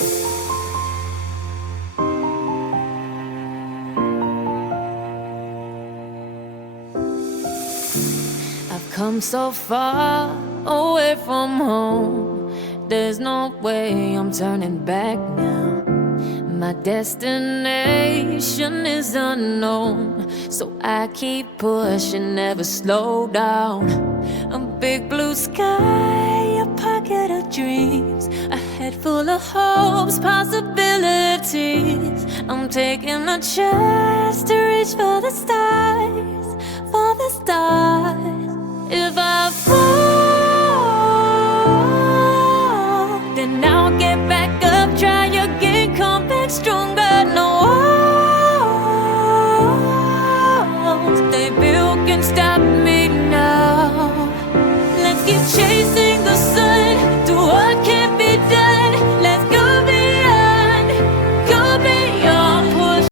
I've come so far away from home. There's no way I'm turning back now. My destination is unknown, so I keep pushing, never slow down. A big blue sky, a pocket of dreams, a head full of hopes, possibilities. I'm taking a chance to reach for the stars, for the stars. If I fall, then I'll get back